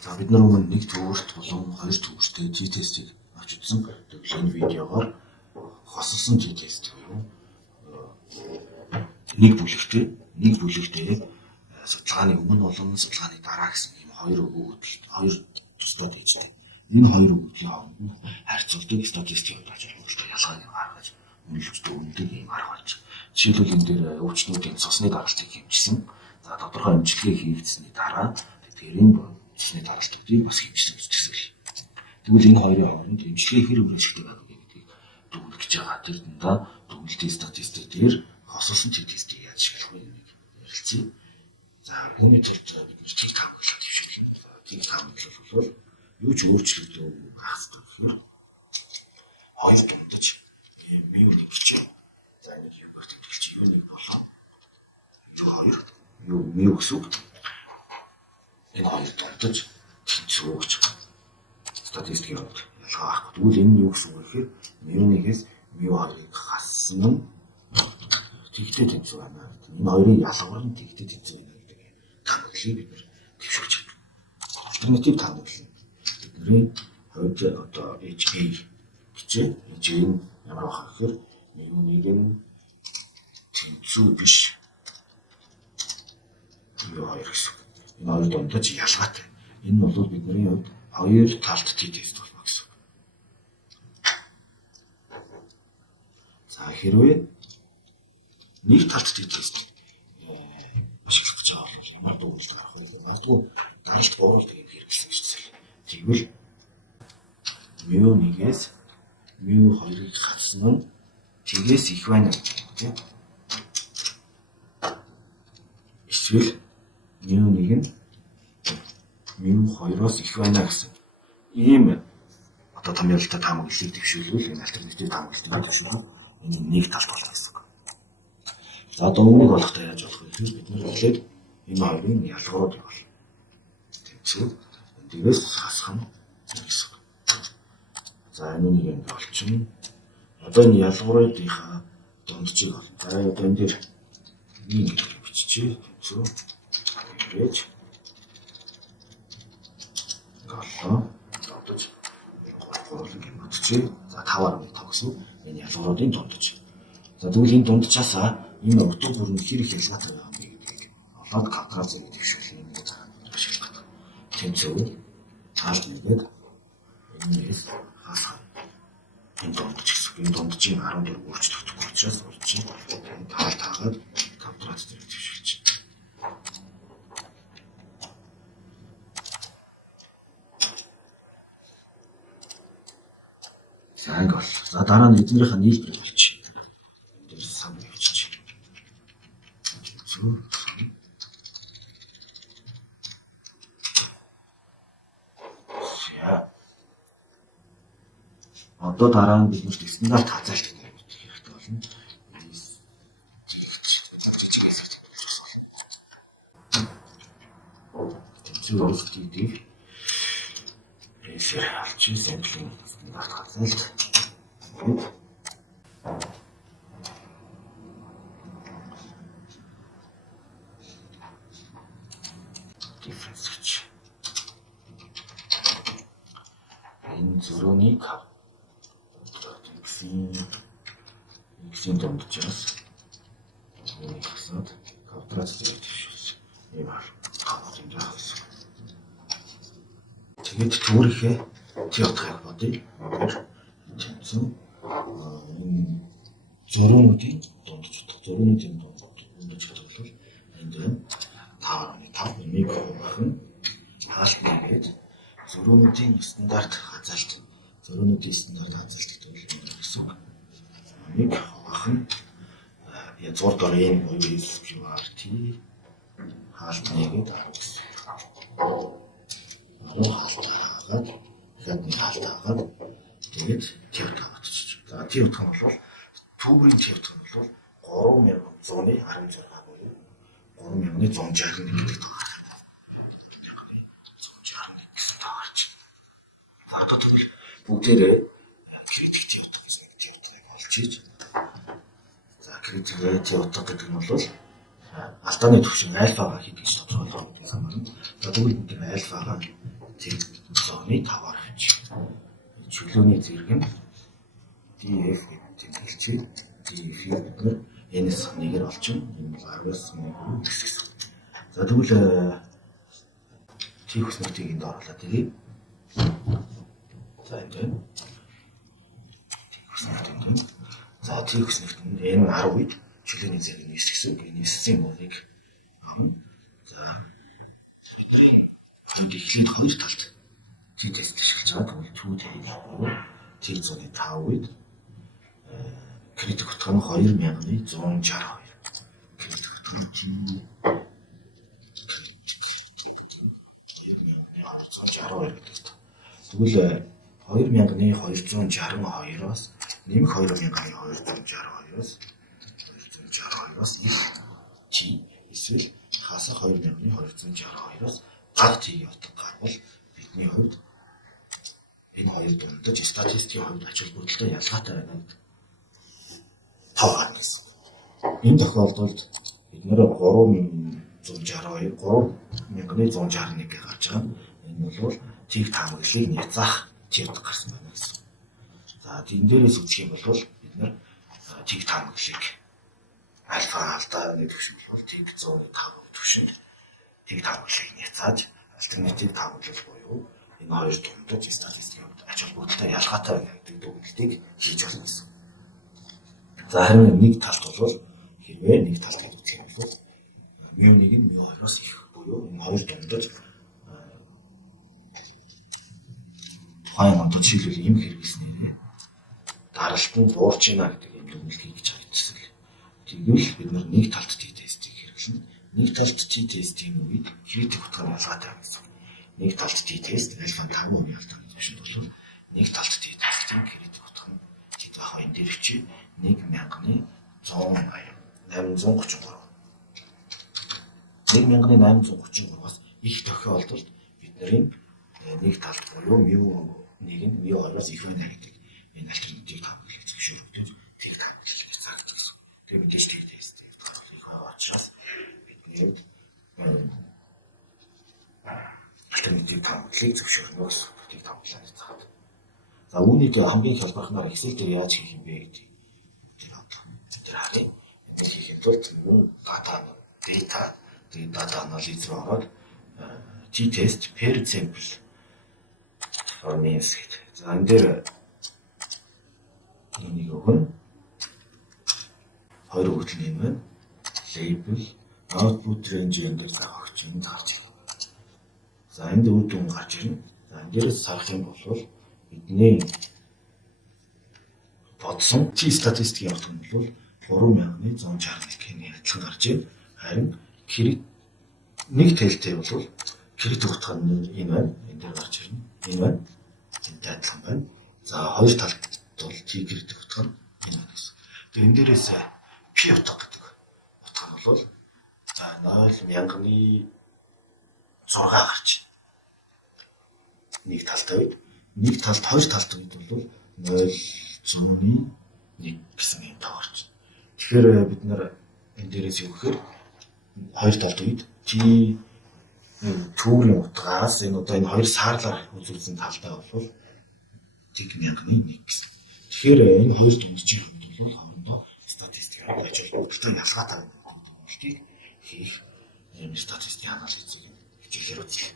За бид нар өмнө нэг төвөрт болон хоёр төвөртэй T-test-ийг авч үзсэн. Тэгвэл энэ видеогоор хосолсон T-test буюу нэг бүлэгтэй судалгааны өмнө болон судалгааны дараа гэсэн ийм хоёр тусдаа дийжтэй. Энэ хоёр өгөгдлийн хооронд нь харьцуулдаг статистикийг болж байгаа ялгааг гаргаж үнэлэгчтэй үнэлдэг ийм арга болж. Жишээлбэл энэ дээр өвчнүүдийн цусны даралтыг хэмжсэн. За тодорхой эмчилгээ хийгдсэний дараа тэрийн цусны даралтуудыг бас хэмжсэн гэж төсөөл. Тэгвэл энэ хоёрын хооронд эмчилгээ хэр өрнөштэй байх вэ гэдгийг дүгнэх гэж байгаа. Тэр дундаа дүгнэлтийн статистик дээр хосолсон T-test-ийг яаж ашиглах вэ гэдгийг ярилцъя. За үүний тулд бид нэг таамаглал дэвшүүлэх юм. Тийм таамаглал бол юу ч өөрчлөгдөв хаах гэхээр хоёр дундаж мю нэг бичээ. За энэ хэмбэр тэмдэглэж юу нэг болоо. Юу хоёр юу мю гэсэн. Энэ хоёр дундаж тэнцүү гэж статистикийн хувьд ялгаа авах. Тэгвэл энэ юу гэсэн үг вэ гэхээр мюнийхээс мю хоёрыг хассан нь тэгтээ тэнцүү байна. Энэ хоёрын ялгуур нь тэгтээ тэнцүү байна гэдэг таамаглалыг бид нэр дэвшүүлж байна. Альтернатив таамаглал бидний хувьд одоо HA гэжээ. HA нь ямар байх вэ гэхээр мюнийг нь тэнцүү биш мю хоёр гэсэн. Энэ хоёр дундаж ялгаатай. Энэ нь бол бидний хувьд хоёр талт T-test болно гэсэн. За хэрвээ нэг талт T-test ашиглах гэж байгаа бол ямар дүгнэлт гарах вэ? Магадгүй даралт гурвалдаг юм хэрэгсэн гэж байна. Тэгвэл мю нэгээс мю хоёрыг хассан нь тгээс их байна тийм. Эсвэл мю нэг нь мю хоёроос их байна гэсэн. Ийм одоо томьёолтой таамаглалыг дэвшүүлвэл энэ альтернатив таамаглалтыг дэвшүүлвэл энэ нэг талт болно гэсэн. За одоо өмнөг болохтой яаж болох вэ гэхээр бид нэр эхлээд энэ хоёрын ялгуурууд явуул. Тэнцүү эндээс хасах нь гэсэн. За энэ нэг юм болчихно. Одоо энэ ялгууруудынхаа дундчийг бол. За одоо энэ дээр нэг биччихье. Тэнцүү ингэж голлоо. Дундаж гурван юм бодчихъя. За 5.5 гэсэн энэ ялгууруудын дундаж. За тэгвэл энэ дундчаасаа энэ утга бүр нь хэр их ялгаатай байгаа юм бэ гэдгийг олоод категоризыг дэвшүүлэх юм гэж ашиглах. Тэнцүү тааш нэгэд энэс хасах. Энэ дундч гэсэн. Энэ дундчийн 14 өөрчлөгдөхгүй учраас урьдчийн таал таагаад категориз дээр дэвшүүлж. За ингэ бол. За дараа нь эднэрийнхээ нийлбэрийг харчих. Тэр сам явчих. Одоо дараа нь бид нэг стандарт хазаалт хэрэгтэй болно. Тэнцүү өөрчлөлтийг эсэр алж сэмплинг стандарт хазаалт. Difference гэж. Энэ зөрөөний кав. X-ийн дундчаас X-д квадрат зэрэг дэвшүүлсэн. Ийм хавц юм даа гэсэн. Тэгээд түүрийнхээ T утгыг бодъё. Тэнцүү энэ зөрөөнүүдийн дундч бол энд 5 микро бахан хаалт нэгээд зөрөөнүүдийн стандарт хазаалт гэсэн. Нэг бахан язгуур дорын QRT хаалт нэгээд 10 гэсэн. 10 хаалт хаагаад дахиад нэг хаалт хаагаад тэгээд T утга батчих. За T утга нь бол түүрийн T утга нь бол 3116 буюу 3161 гэдэг тоо. Яг нь 161 гэсэн тоо гарч. За одоо тэгвэл бүгдээрээ критик T утга гэсэн T утгыг олчиж. За критик T утга гэдэг нь бол алдааны түвшин альфагаа хэд гэж тодорхойлох гэсэн юм. За тэгвэл бүгд альфагаа тэг зооны 5-аар авчих. Чөлөөний зэрэг нь DF гэдэг хэлцээ. DF-ийг бид нэр N-с 1-ээр олчихно. Энэ бол 10-аас 1 гэсэн. За тэгвэл T хүснэгтийг энд оруулаад тэгээд за энэ T хүснэгт энэ за T хүснэгт нь N10-д чөлөөний зэрэг нь 9 гэсэн. Энэ 9-ийн модыг авна. За энэ эхлээд хоёр талд T-тест ашиглаж байгаа. Тэгвэл түүд T105-д критик утга нь 2162. Критик утга нь T162 гэдэг. Тэгвэл 2262-оос нэмэх 2262-оос их T эсвэл хасах 2262-оос бага T-ийн утга гарвал бидний хувьд энэ хоёр дундаж статистикийн хувьд ач холбогдолтой ялгаатай байна гэдэг тоо гарна гэсэн. Энэ тохиолдолд бид нэр 3162 3161 гарч байгаа. Энэ бол T-г таамаглалыг няцаах T утга гарсан байна гэсэн. За энэ дээрээс үзэх юм бол бид нэр T-г таамаглалыг альфа алдаа нэг төвшин бол T-г 105 төвшөнд T-г таамаглалыг няцаад альтернатив таамаглал буюу энэ хоёр дундаж статистикийн хувьд ач холбогдолтой ялгаатай байна гэдэг дүгнэлтийг хийж болно гэсэн. За харин нэг талд бол хэрвээ нэг талд үзэх юм бол μ1 нь μ2-оос их буюу энэ хоёр дундаж тухайн ондод шийдвэр юм хэрэглэснээр даралт нь буурч ийна гэдэг юм дүгнэлт хийж байгаа гэсэн. Тэгвэл бид нэг талд T-тестийг хэрэглэнэ. Нэг талд T-тестийн үед критик утга нь ялгаатай гэсэн. Нэг талд T-тест альфа 5% ялтаа гэж бол нэг талд T-тестийн критик утга нь хэд байх вэ? Энд дээр чи 1180 833. 1833-аас их тохиолдолд бидний нэг талд буюу μ1 нь μ2-оос их байна гэдэг энэ альтернатив таамаглалыг зөвшөөрөлтөд тэр таамаглалыг зааж гэсэн. Тэр мэдээж T-тест их байгаа учраас бидний альтернатив таамаглалыг зөвшөөрнө гэсэн тэр таамаглалыг зааж. За үүнийг хамгийн хялбархнаар Excel дээр яаж хийх юм бэ гэдэг тэр харъя. Энэ хийхэд тулд дата анализ руу ороод T-test per sample means гэдэг. За энэ дээр энийг өгнө. Хоёр өгтөл юм байна. Label output range дээр гаргаж юм гарч ирнэ. За энд үр дүн гарч ирнэ. За энэ дээрээс харах юм бол бидний бодсон T статистикийн утга нь бол 3161-ийн адилхан гарч ирнэ. Харин нэг тэлтэй бол критик утга нь энэ байна. Энэ дээр гарч ирнэ. Энэ байна. Энтэй адилхан байна. За хоёр талд бол T критик утга нь энэ байна гэсэн. Тэгээ энэ дээрээс P утга гэдэг утга нь бол за 0.6 гарч нэг талтай үед нэг талд хоёр талд үед бол 0.1 гэсэн юм тоо гарч. Тэгэхээр бид нэр энэ дээрээс юу гэхээр хоёр талд үед T түүрийн утгаас энэ одоо энэ хоёр саарлаар үзүүлсэн талтай бол T-1 гэсэн. Тэгэхээр энэ хоёр дүнжийн хувьд бол хоорондоо статистикийн ач холбогдолтой ялгаатай дүгнэлтийг хийх статистикийн анализыг хичээлээр үзлээ.